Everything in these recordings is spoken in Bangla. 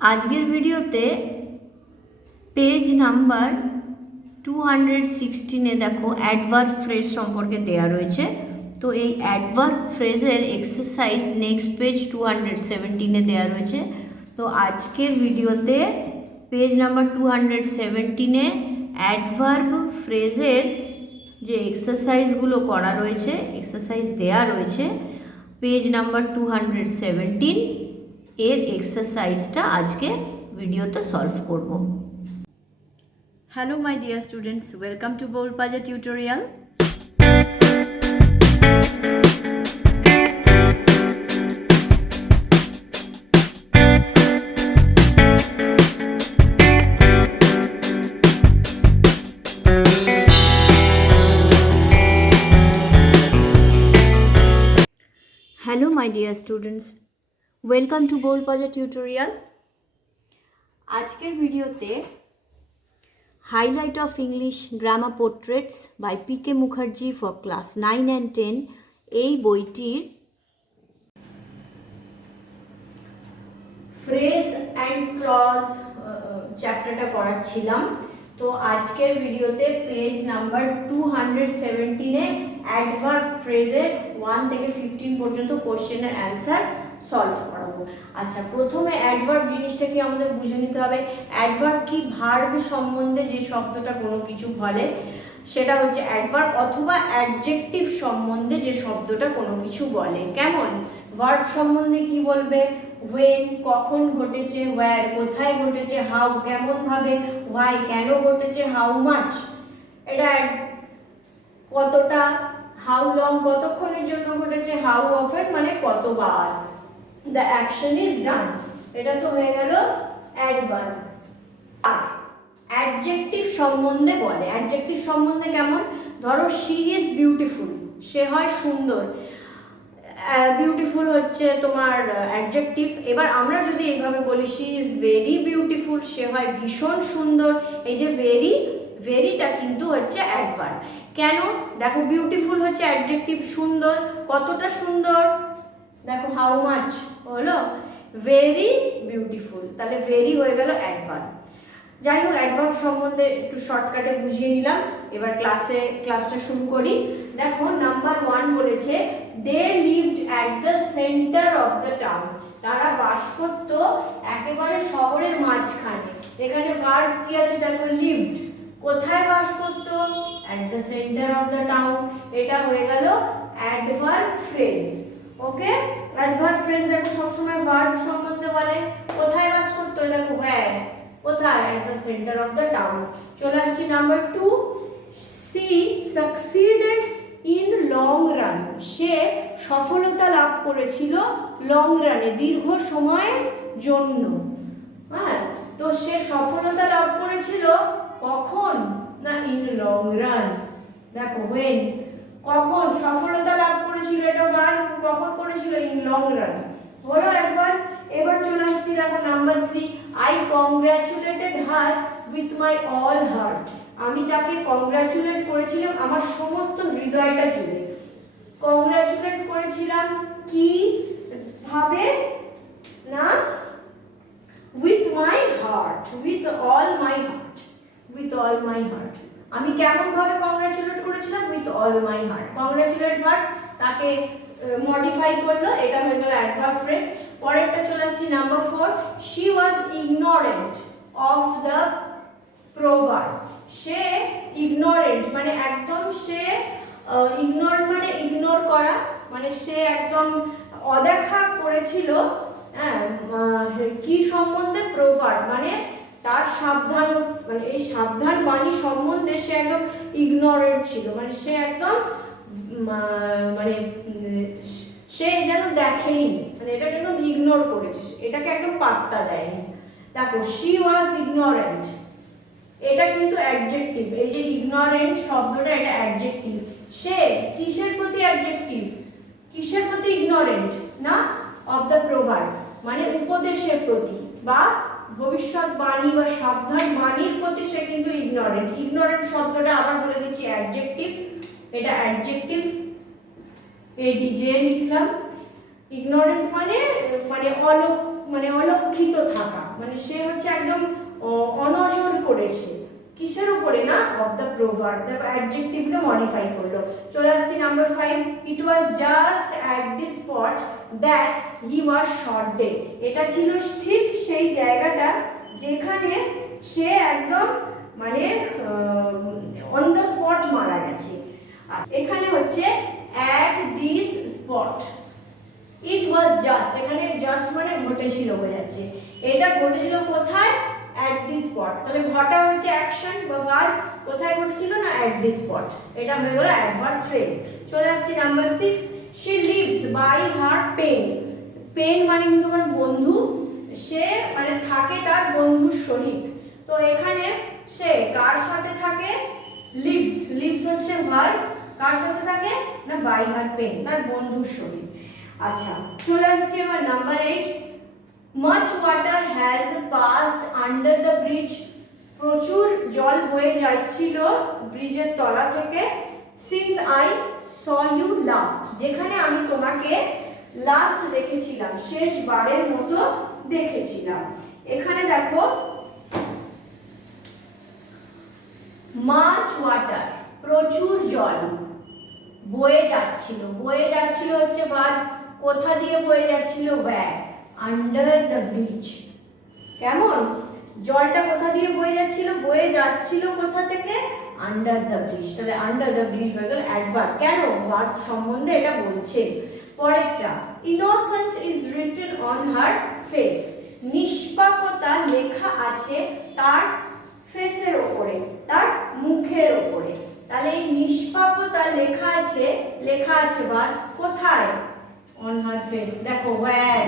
আজকের ভিডিওতে পেজ নাম্বার টু হান্ড্রেড সিক্সটিনে দেখো অ্যাডভার্ব ফ্রেজ সম্পর্কে দেয়া রয়েছে। তো এই adverb ফ্রেজের exercise next page two hundred সেভেন্টিনে দেওয়া রয়েছে। তো আজকের ভিডিওতে পেজ নাম্বার টু হান্ড্রেড সেভেন্টিনে অ্যাডভার্ব ফ্রেজের যে এক্সারসাইজগুলো করা রয়েছে এক্সারসাইজ দেয়া রয়েছে page number two hundred seventeen এর এক্সারসাইজটা আজকে ভিডিওতে সলভ করব। Hello my dear students welcome to bowl পাজা tutorial hello my dear students welcome to bowl পাজা tutorial আজকের ভিডিওতে highlight of English grammar portraits by P K Mukherjee for class nine and ten এই বইটির ফ্রেজ অ্যান্ড ক্লজ চ্যাপ্টারটা করাচ্ছিলাম তো আজকের ভিডিওতে পেজ নাম্বার টু হান্ড্রেড সেভেন্টিনে অ্যাডভার্ব ফ্রেজের ওয়ান থেকে ফিফটিন পর্যন্ত কোশ্চেনের অ্যান্সার সলভ করাবো। আচ্ছা প্রথমে অ্যাডভার্ব জিনিসটা কি আমাদের বুঝে নিতে হবে। অ্যাডভার্ব কি ভার্ব সম্বন্ধে যে শব্দটা কোনো কিছু বলে, সেটা হচ্ছে অ্যাডভার্ব অথবা অ্যাডজেক্টিভ সম্বন্ধে যে শব্দটা কোনো কিছু বলে। কেমন? ভার্ব সম্বন্ধে কি বলবে? ওয়েন কখন ঘটেছে? ওয়্যার কোথায় ঘটেছে? হাউ কেমনভাবে? ওয়াই কেন ঘটেছে? হাউ মাচ এটা কতটা? হাউ লং কতক্ষণের জন্য ঘটেছে? হাউ অফেন মানে কতবার? দ্য অ্যাকশন ইজ ডান এটা তো হয়ে গেল অ্যাডভার্ব আর অ্যাডজেক্টিভ সম্বন্ধে বলে। অ্যাডজেক্টিভ সম্বন্ধে কেমন? ধরো শি ইজ বিউটিফুল সে হয় সুন্দর। বিউটিফুল হচ্ছে তোমার অ্যাডজেক্টিভ এবার আমরা যদি এইভাবে বলি শি ইজ ভেরি বিউটিফুল সে হয় ভীষণ সুন্দর। এই যে ভেরি ভেরিটা কিন্তু হচ্ছে অ্যাডভার্ব কেন? দেখো বিউটিফুল হচ্ছে অ্যাডজেক্টিভ সুন্দর। কতটা সুন্দর? দেখো হাউ মাচ হলো? ভেরি বিউটিফুল তাহলে ভেরি হয়ে গেল অ্যাডভার্ব যাই হোক অ্যাডভার্ব সম্বন্ধে একটু শর্টকাটে বুঝিয়ে নিলাম এবার ক্লাসে ক্লাসটা শুরু করি। দেখো নাম্বার ওয়ান বলেছে they lived at the centre of the town তারা বাস করত একেবারে শহরের মাঝখানে। এখানে ভার্ব কি আছে? দেখো লিভড কোথায় বাস করতো? At the centre of the town এটা হয়ে গেল adverb phrase okay adverb phrase দেখো, সবসময় ভার্ব সম্বন্ধে বলে, কোথায় বাস করতো? দেখো ওয়্যার কোথায়? At the centre of the town চলে আসছি number two she succeeded in long run সে সফলতা লাভ করেছিল লং রানে দীর্ঘ সময়ের জন্য। হ্যাঁ? তো সে সফলতা লাভ করেছিল কখন? না ইন লং রান দেখো ওয়েন কখন সফলতা লাভ করেছিল এটা বার কখন করেছিল? ইন লং রান হলো একবার। এবার চলে আসছি দেখো number three I congratulated her with my all heart আমি তাকে কংগ্রাচুলেট করেছিলাম আমার সমস্ত হৃদয়টা জুড়ে। কংগ্রাচুলেট করেছিলাম কি ভাবে? না? With my heart with all my heart with all my heart আমি কেমন ভাবে কংগ্রাচুলেট করেছিলাম with all my heart congratulate verb তাকে মডিফাই করল, এটা হয়ে গেল অ্যাডভার্ব ফ্রেজ পরেরটা চলে আসছি number four she was ignorant of the proverb say ignorant মানে একদম সে ইগনোর মানে ইগনোর করা মানে সে একদম অদেখা করেছিল হ্যাঁ কি সম্বন্ধে প্রোভার্ব মানে তার সাবধান মানে এই সাবধান বাণী সম্বন্ধে সে একদম ইগনোরেন্ট ছিল। মানে সে একদম মানে সে যেন দেখেনি মানে এটা একদম ইগনোর করেছে। এটাকে একদম পাত্তা দেয়নি। দেখো শি ওয়াজ ইগনোরেন্ট এটা কিন্তু অ্যাডজেক্টিভ এই যে ইগনোরেন্ট শব্দটা, এটা অ্যাডজেক্টিভ সে কিসের প্রতি অ্যাডজেক্টিভ কিসের প্রতি ইগনোরেন্ট না অফ দ্য প্রোভার্ব মানে উপদেশের প্রতি বা ভবিষ্যৎ বাণী বা সাবধান বাণীর প্রতি সে কিন্তু ইগনোরেন্ট ইগনোরেন্ট শব্দটা আবার বলে দিচ্ছি অ্যাডজেক্টিভ এটা অ্যাডজেক্টিভ এডিজে লিখলাম। ইগনোরেন্ট মানে মানে অলোক মানে অলক্ষিত থাকা। মানে সে হচ্ছে একদম অনজর করেছে। কিসের উপরে না? অফ দ্য প্রোভার্ব দ্য অ্যাডজেক্টিভকে মডিফাই করল। চলে আসছি number five it was just at the spot that he was shot dead এটা ছিল ঠিক সেই জায়গাটা যেখানে সে একদম মানে অন দ্য স্পট মারা গেছে। এখানে হচ্ছে at this spot it was just এখানে জাস্ট মানে ঘটেছিল বোঝাচ্ছে এটা ঘটেছিল কোথায়? অ্যাট দি স্পট তাহলে ঘটা হচ্ছে অ্যাকশন বা ভার্ব কোথায় ঘটেছিল না? অ্যাট দি স্পট এটা হয়ে গেল অ্যাডভার্ব ফ্রেজ চলে আসছি number six she lives by her pen pen মানে কিন্তু কোনো বন্ধু। সে মানে থাকে তার বন্ধুর সহিত। তো এখানে সে কার সাথে থাকে? লিভস। লিভস হচ্ছে ভার কার সাথে থাকে? না, বাই হার পেন, তার বন্ধুর সহিত। আচ্ছা চলে আসছি এবার number eight much water has passed under the bridge প্রচুর জল বয়ে যাচ্ছিল ব্রিজের তলা থেকে। Since I saw you last যেখানে আমি তোমাকে লাস্ট দেখেছিলাম, শেষবারের মতো দেখেছিলাম। এখানে দেখো মাছ ওয়াটার প্রচুর জল। বয়ে যাচ্ছিল বয়ে যাচ্ছিল হচ্ছে ভাত কোথা দিয়ে বয়ে যাচ্ছিল? ব্যাগ আন্ডার দ্য ব্রিজ কেমন? জলটা কোথা দিয়ে বয়ে যাচ্ছিল? বয়ে যাচ্ছিল কোথা থেকে? আন্ডার দ্য ব্রিজ তাহলে আন্ডার দ্য ব্রিজ হয়ে গেল অ্যাডভার্ব কেন? ভার্ব সম্বন্ধে এটা বলছে। পরেরটা innocence is written on her face নিষ্পাপতা লেখা আছে তার ফেসের ওপরে, তার মুখের ওপরে। তাহলে এই নিষ্পাপতা লেখা আছে লেখা আছে বার কোথায়? অন হার ফেস দেখো ওয়্যার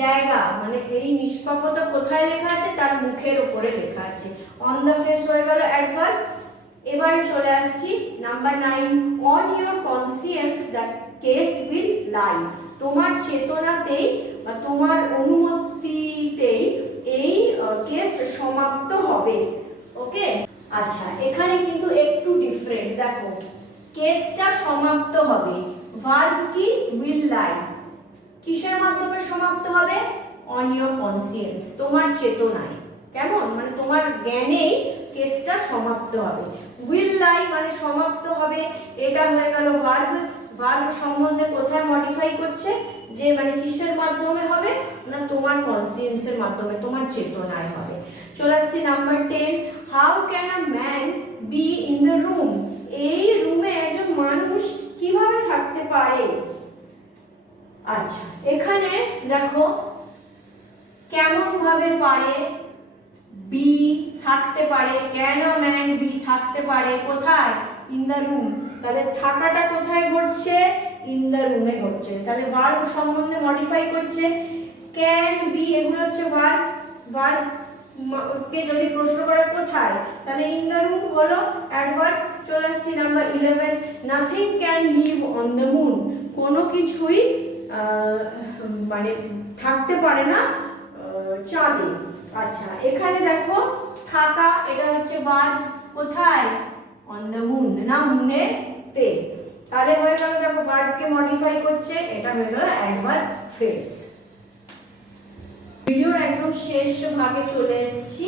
জায়গা মানে এই নিষ্পাপতা কোথায় লেখা আছে? তার মুখের ওপরে লেখা আছে। অন দ্য ফেস হয়ে গেল অ্যাডভার্ব এবারে চলে আসছি number nine on your conscience the case will lie. তোমার চেতনাতেই বা তোমার অনুমতিতেই এই কেস সমাপ্ত হবে। ওকে? আচ্ছা এখানে কিন্তু একটু ডিফারেন্ট দেখো কেসটা সমাপ্ত হবে। ভার্ব কি? উইল লাই কিসের মাধ্যমে সমাপ্ত হবে? অন ইয়োর কনসিয়েন্স তোমার চেতনায়। কেমন? মানে তোমার জ্ঞানেই কেসটা সমাপ্ত হবে। উইল লাই মানে সমাপ্ত হবে। এটা হয়ে গেল ভার্ব ভার্ব সম্বন্ধে কোথায় মডিফাই করছে? যে মানে কিসের মাধ্যমে হবে? না তোমার কনসিয়েন্সের মাধ্যমে, তোমার চেতনায় হবে। চলে আসছি number ten how can a man be in the room এই রুমে একজন মানুষ কীভাবে থাকতে পারে? আচ্ছা এখানে দেখো কেমন ভাবে পারে? বি থাকতে পারে। কেন ম্যান বি থাকতে পারে? কোথায়? ইন দ্য রুম তাহলে থাকাটা কোথায় ঘটছে? ইন দ্য রুমে ঘটছে। তাহলে ভার্ব সম্বন্ধে মডিফাই করছে। ক্যান বি এগুলো হচ্ছে ভার্ব ভার্ব কে যদি প্রশ্ন করে কোথায়? তাহলে ইন দ্য রুম হলো অ্যাডভার্ব চলে আসছি number eleven nothing can live on the moon কোনো কিছুই মানে থাকতে পারে না চাঁদে। আচ্ছা এখানে দেখো, থাকা, এটা হচ্ছে ভার্ব কোথায়? অন দ্য মুন না মুনে তে। তাহলে হয়ে গেল, দেখো ভার্বকে মডিফাই করছে, এটা হয়ে গেল অ্যাডভার্ব ফ্রেজ ভিডিওর একদম শেষ ভাগে চলে এসেছি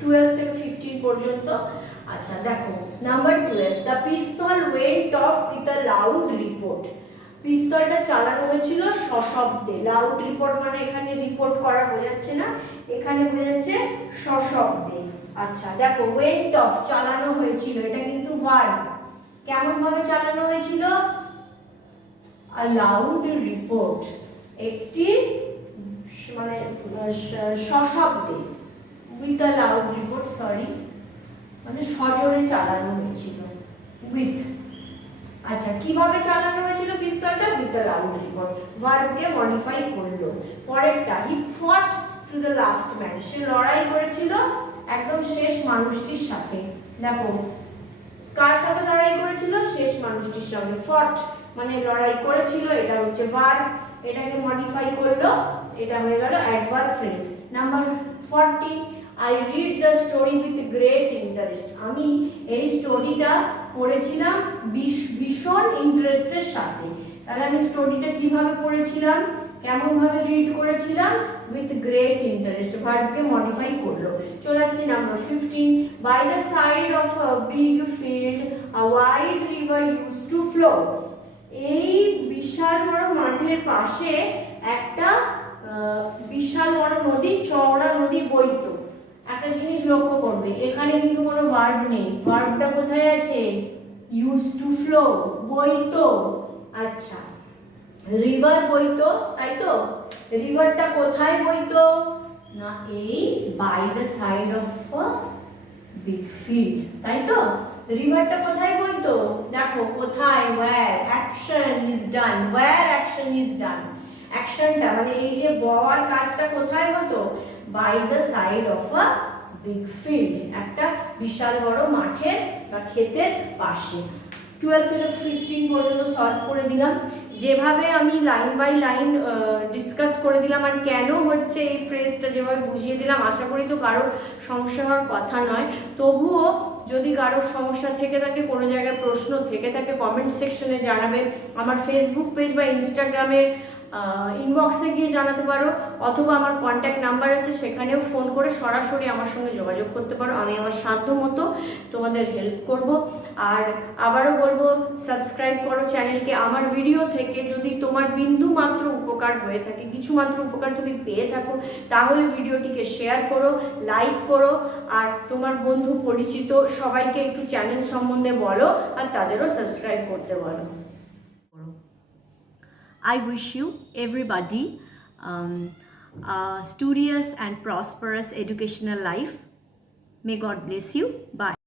টুয়েলভ থেকে ফিফটিন পর্যন্ত। আচ্ছা দেখো number twelve the pistol went off with a loud report পিস্তলটা চালানো হয়েছিল সশব্দে। লাউড রিপোর্ট মানে এখানে রিপোর্ট করা বোঝাচ্ছে না, এখানে বোঝাচ্ছে সশব্দে। আচ্ছা দেখো ওয়েন্ট অফ চালানো হয়েছিল, এটা কিন্তু ভার্ব কেমন ভাবে চালানো হয়েছিল? আ লাউড রিপোর্ট একটি মানে সশব্দে with a loud report sorry মানে সজোরে চালানো হয়েছিল উইথ আচ্ছা কীভাবে চালানো হয়েছিল পিস্তলটা উইথ আ লাউড রিপোর্ট ভার্বকে মডিফাই করল। পরেরটা he fought to the last man সে লড়াই করেছিল একদম শেষ মানুষটির সাথে। দেখো, কার সাথে লড়াই করেছিল? শেষ মানুষটির সঙ্গে। ফট মানে লড়াই করেছিল, এটা হচ্ছে ভার্ব, এটাকে মডিফাই করল, এটা হয়ে গেল adverb phrase number forty I read the story with great interest আমি এই স্টোরিটা পড়েছিলাম ভীষণ ইন্টারেস্টের সাথে। তাহলে আমি স্টোরিটা কীভাবে পড়েছিলাম? কেমনভাবে রিড করেছিলাম? উইথ গ্রেট ইন্টারেস্ট ভার্বকে মডিফাই করল। চলে আসছি number fifteen by the side of a big field a wide river use to flow এই বিশাল বড় মাঠের পাশে একটা বিশাল বড় নদী, চওড়া নদী বইতো। একটা জিনিস লক্ষ্য করবে, এখানে কিন্তু কোনো ভার্ব নেই। ভার্বটা কোথায় আছে? ইউজ টু ফ্লো বইতো। আচ্ছা। রিভার বইতো তাই তো রিভারটা কোথায় বইতো? না, এই by the side of big field তাই তো? রিভারটা কোথায় বইতো? দেখো, কোথায়? Where action is done where action is done অ্যাকশনটা মানে এই যে বওয়ার কাজটা কোথায় হতো? By the side of a big field একটা বিশাল বড় মাঠের বা ক্ষেতের পাশে। টুয়েলভ থেকে ফিফটিন পর্যন্ত সলভ করে দিলাম। যেভাবে আমি লাইন বাই লাইন ডিসকাস করে দিলাম আর কেন হচ্ছে এই ফ্রেজটা যেভাবে বুঝিয়ে দিলাম, আশা করি তো কারোর সমস্যা হওয়ার কথা নয়। তবুও যদি কারোর সমস্যা থেকে থাকে, কোনো জায়গায় প্রশ্ন থেকে থাকে কমেন্ট সেকশনে জানাবে। আমার ফেসবুক পেজ বা ইনস্টাগ্রামের ইনবক্সে গিয়ে জানাতে পারো, অথবা আমার কন্ট্যাক্ট নাম্বার আছে, সেখানেও ফোন করে সরাসরি আমার সঙ্গে যোগাযোগ করতে পারো। আমি আমার সাধ্য মতো তোমাদের হেল্প করব। আর আবারও বলব সাবস্ক্রাইব করো চ্যানেলকে আমার ভিডিও থেকে যদি তোমার বিন্দু মাত্র উপকার হয়ে থাকে কিছু মাত্র উপকার তুমি পেয়ে থাকো তাহলে ভিডিওটিকে শেয়ার করো লাইক করো আর তোমার বন্ধু পরিচিত সবাইকে একটু চ্যানেল সম্বন্ধে বলো আর তাদেরও সাবস্ক্রাইব করতে বলো you, everybody, um, a studious and prosperous educational life. May God bless you. Bye.